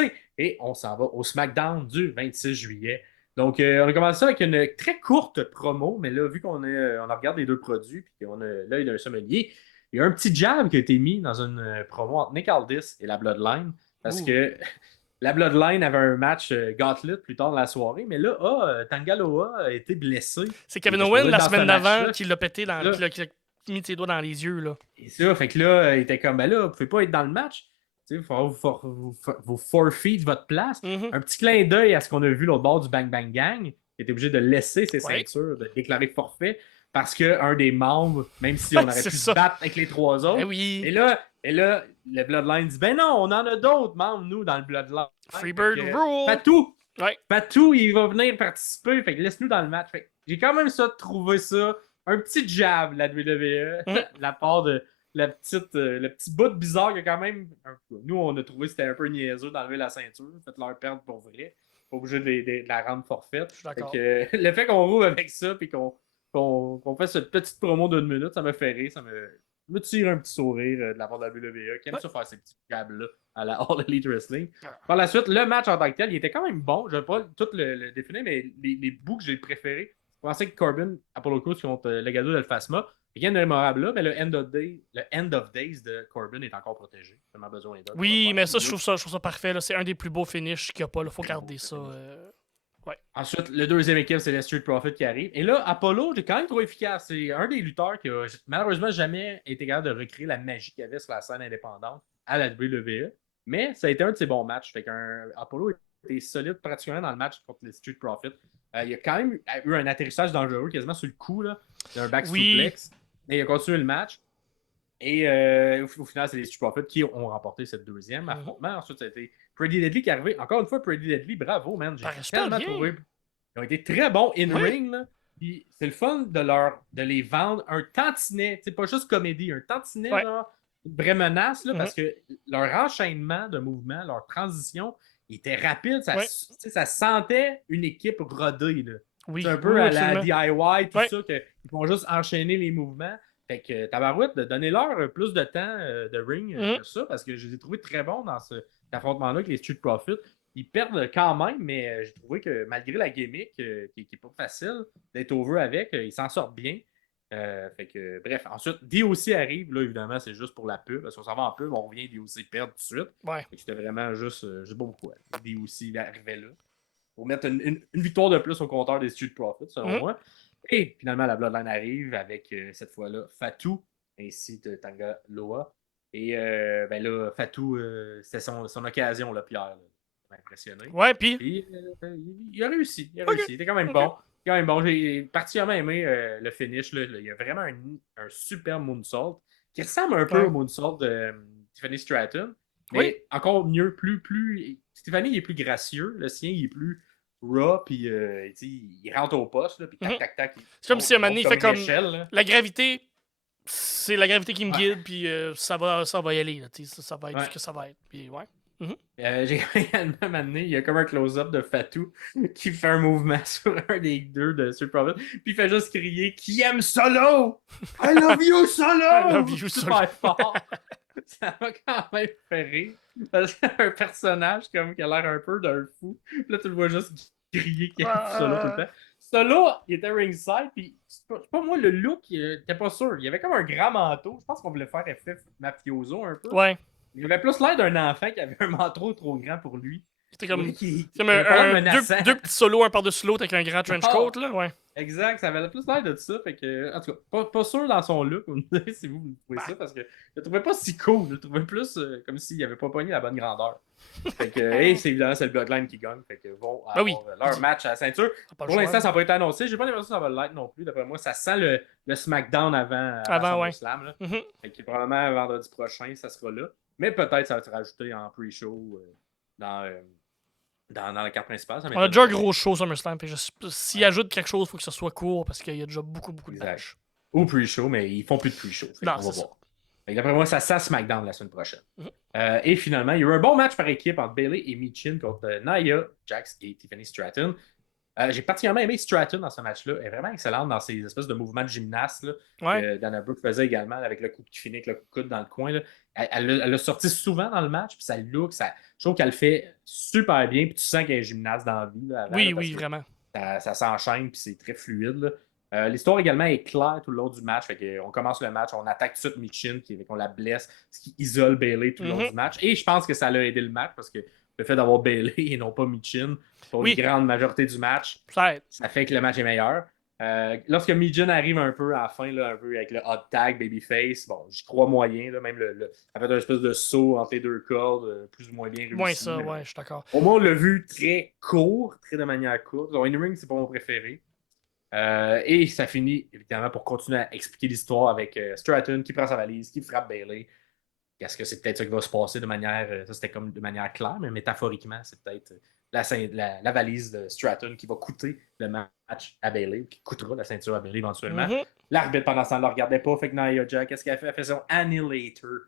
passé. Et on s'en va au SmackDown du 26 juillet. Donc, on a commencé ça avec une très courte promo, mais là, vu on a regardé les deux produits, puis qu'on a l'œil d'un sommelier, il y a un petit jab qui a été mis dans une promo entre Nick Aldis et la Bloodline, parce Ouh. que la Bloodline avait un match Gauntlet plus tard dans la soirée, mais là, Tanga Loa a été blessé. C'est Il Kevin était Owen supposé être la dans ce semaine d'avant match-là. qui l'a pété C'est dans, ça. qui a mis ses doigts dans les yeux. Là. Et ça, fait que là, il était comme, ben là, vous pouvez pas être dans le match. Il faut vous forfeit votre place. Mhm. Un petit clin d'œil à ce qu'on a vu l'autre bord du Bang Bang Gang, qui était obligé de laisser ses Ouais. ceintures, de déclarer forfait, parce qu'un des membres, même si on aurait C'est pu ça. se battre avec les trois Ben autres, oui. et là, le Bloodline dit, ben non, on en a d'autres membres, nous, dans le Bloodline. Freebird Fait que, rule. Fatou, Ouais. Fatou, il va venir participer, fait que laisse-nous dans le match. Fait que j'ai quand même ça trouvé ça un petit jab, la WWE, Mhm. de la part de le petit bout bizarre qu'il y a quand même. Nous, on a trouvé que c'était un peu niaiseux d'enlever la ceinture, faites leur perdre pour vrai. Pas obligé de la rendre forfaite. Je suis d'accord. Le fait qu'on roule avec ça, puis qu'on fait cette petite promo d'une minute, ça me fait rire, ça me tire un petit sourire de la part de la WWE, qui aime ça faire ces petits jabs-là à la All Elite Wrestling. Par la suite, le match en tant que tel, il était quand même bon. Je ne vais pas tout le définir, mais les bouts que j'ai préférés, je pensais que Corbin, Apollo Crews contre Legado del Fasma, rien de mémorable là, mais le End of Days de Corbin est encore protégé. Vraiment besoin d'aide. Oui, mais ça, je trouve ça parfait. Là. C'est un des plus beaux finishes qu'il n'y a pas. Il faut garder ça. Ouais. Ensuite, le deuxième équipe, c'est les Street Profits qui arrive. Et là, Apollo, j'ai quand même trouvé efficace. C'est un des lutteurs qui a malheureusement jamais été capable de recréer la magie qu'il y avait sur la scène indépendante à la WWE. Mais ça a été un de ses bons matchs. Fait qu'un Apollo était solide pratiquement dans le match contre les Street Profits. Il a quand même eu un atterrissage dangereux quasiment sur le coup d'un back suplex. Mais il a continué le match. Et au final, c'est les Street Profits qui ont remporté cette deuxième affrontement. Ensuite, ça a été Pretty Deadly qui est arrivé. Encore une fois, Pretty Deadly, bravo, man. J'ai tellement trouvé. Ils ont été très bons in-ring. Puis c'est le fun de les vendre un tantinet. C'est pas juste comédie, un tantinet, genre, une vraie menace, là, parce que leur enchaînement de mouvements, leur transition, il était rapide. Ça sentait une équipe rodée. Là. Oui, c'est un peu à la absolument. DIY, tout ça, qu'ils vont juste enchaîner les mouvements. Fait que Tabarouette, donnez-leur plus de temps de ring que ça, parce que je les ai trouvés très bons dans cet affrontement-là avec les Street Profits. Ils perdent quand même, mais j'ai trouvé que malgré la gimmick, qui n'est pas facile d'être over avec, ils s'en sortent bien. Fait que, bref, ensuite, DOC arrive, là, évidemment, c'est juste pour la pub. Parce qu'on s'en va en pub, on revient DOC perdre tout de suite. Ouais. C'était vraiment juste, je sais pas pourquoi. DOC arrivait là. Pour mettre une victoire de plus au compteur des Street Profits, selon moi. Et finalement, la Bloodline arrive avec, cette fois-là, Fatou, ainsi que Tanga Loa. Et ben là, Fatou, c'était son occasion, là, Pierre. Là. Il m'a impressionné. Ouais, puis. Il a réussi. Il était quand même bon. Quand même bon. J'ai particulièrement aimé le finish. Là. Il y a vraiment un super moonsault qui ressemble un peu au moonsault de Tiffany Stratton. Mais encore mieux, plus. Stéphanie, il est plus gracieux. Le sien, il est plus raw, puis il rentre au poste, là, puis tac. C'est comme si un moment donné, il fait comme. Échelle, la gravité, c'est la gravité qui me guide, puis ça va y aller. Là, ça va être ce que ça va être. Puis ouais. J'ai également amené, il y a comme un close-up de Fatou qui fait un mouvement sur un des deux de Street Profits, puis il fait juste crier qui aime Solo! I love you, Solo! I love you, super fort! Ça m'a quand même fait rire. Parce que c'est un personnage comme qui a l'air un peu d'un fou. Puis là, tu le vois juste crier qu'il aime Solo tout le temps. Solo, il était ringside, puis c'est pas moi, le look, t'es pas sûr. Il y avait comme un grand manteau. Je pense qu'on voulait faire FF Mafioso un peu. Ouais. Il avait plus l'air d'un enfant qui avait un manteau trop grand pour lui. C'était comme, deux petits solos un par-dessus l'autre avec un grand trench coat, là, ouais. Exact, ça avait plus l'air de ça. Fait que, en tout cas, pas sûr dans son look, vous me direz si vous trouvez ça, parce que je le trouvais pas si cool. Je le trouvais plus comme s'il avait pas pogné la bonne grandeur. Fait que, c'est évidemment, c'est le Bloodline qui gagne. Fait que vont avoir leur match à la ceinture. Pour l'instant, ça n'a pas été annoncé. J'ai pas l'impression que ça va l'être non plus. D'après moi, ça sent le SmackDown avant Slam. Là. Fait que probablement vendredi prochain, ça sera là. Mais peut-être ça va être rajouté en pre-show dans la carte principale. On a déjà un gros show SummerSlam. S'il ajoute quelque chose, il faut que ce soit court parce qu'il y a déjà beaucoup de matchs. Ou pre-show, mais ils font plus de pre-show. Non, on va c'est voir. D'après moi, ça sent SmackDown la semaine prochaine. Et finalement, il y a eu un bon match par équipe entre Bayley et Michin contre Nia, Jax et Tiffany Stratton. J'ai particulièrement aimé Stratton dans ce match-là. Elle est vraiment excellente dans ces espèces de mouvements de gymnaste là, que Dana Brooke faisait également avec le coup qui finit avec le coup de coude dans le coin. Là. Elle l'a sorti souvent dans le match, puis ça look, Je trouve qu'elle le fait super bien. Puis tu sens qu'elle est gymnaste dans la vie là, avant, Oui, là, parce oui, que vraiment. ça s'enchaîne puis c'est très fluide. Là. L'histoire également est claire tout le long du match. On commence le match, on attaque tout de suite Michin, on la blesse, ce qui isole Bailey tout le long Mhm. du match. Et je pense que ça l'a aidé le match parce que le fait d'avoir Bailey et non pas Michin pour une Oui, grande majorité du match, ça aide. ça fait que le match est meilleur. Lorsque Michin arrive un peu à la fin, là, un peu avec le hot tag Babyface, bon, j'y crois moyen. Là, même ça fait un espèce de saut entre les deux cordes, plus ou moins bien Moins réussi. ça, Mais ouais, bon. je suis d'accord. Au moins, on l'a vu très court, très de manière courte. Donc, In-Ring, c'est pas mon préféré. Et ça finit, évidemment, pour continuer à expliquer l'histoire avec Stratton qui prend sa valise, qui frappe Bailey. Est-ce que c'est peut-être ça qui va se passer de manière. Ça, c'était comme de manière claire, mais métaphoriquement, c'est peut-être la valise de Stratton qui va coûter le match à Bailey, qui coûtera la ceinture à Bailey éventuellement. Mhm. L'arbitre, pendant ce temps, ne le regardait pas. Fait que Nia Jax, qu'est-ce qu'elle fait? Elle fait son Annihilator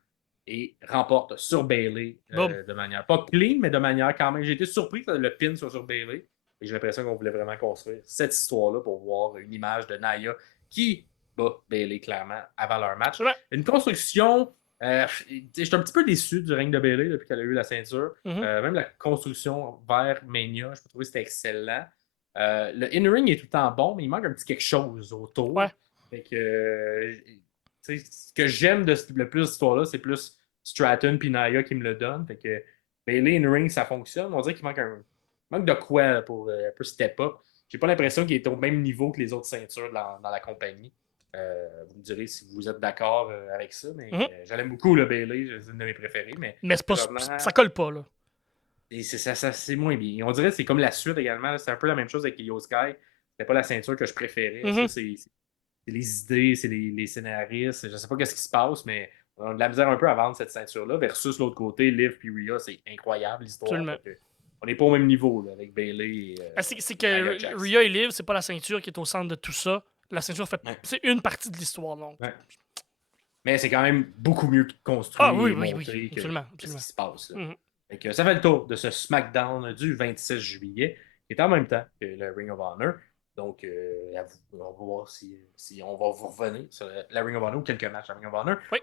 et remporte sur Bailey Boum. de manière pas clean, mais de manière quand même. J'ai été surpris que le pin soit sur Bailey. Et j'ai l'impression qu'on voulait vraiment construire cette histoire-là pour voir une image de Nia qui bat Bailey clairement avant leur match. Absolument. Une construction. J'étais un petit peu déçu du règne de Bailey depuis qu'elle a eu la ceinture. Mhm. Même la construction vers Mania, je trouve que c'était excellent. Le in-ring est tout le temps bon, mais il manque un petit quelque chose autour. Ouais. Fait que, ce que j'aime le plus de cette histoire-là, c'est plus Stratton et Nia qui me le donnent. Fait que Bailey in-ring, ça fonctionne. On dirait qu'il manque de quoi là, pour un peu step up. J'ai pas l'impression qu'il est au même niveau que les autres ceintures dans la compagnie. Vous me direz si vous êtes d'accord avec ça, mais Mhm. j'aime beaucoup le Bailey, c'est une de mes préférées, mais Mais c'est pas, présentement, ça colle pas, là. c'est moins bien. On dirait que c'est comme la suite également, c'est un peu la même chose avec Io Sky. C'était pas la ceinture que je préférais. Est-ce que Mhm. c'est les idées, c'est les scénaristes, je sais pas ce qui se passe, mais on a de la misère un peu à vendre cette ceinture-là, versus l'autre côté, Liv puis Rhea, c'est incroyable l'histoire. Absolument. On n'est pas au même niveau là, avec Bailey et C'est Nia que Jax. Rhea et Liv, c'est pas la ceinture qui est au centre de tout ça. La ceinture fait. Ouais. C'est une partie de l'histoire, donc. Ouais. Mais c'est quand même beaucoup mieux Ah construit oui, et oui, oui. montré Absolument, que ce absolument. qui se passe. Là. Mhm. Fait que ça fait le tour de ce SmackDown du 26 juillet, qui est en même temps que le Ring of Honor. Donc, on va voir si on va vous revenir sur la Ring of Honor ou quelques matchs à Ring of Honor. Oui.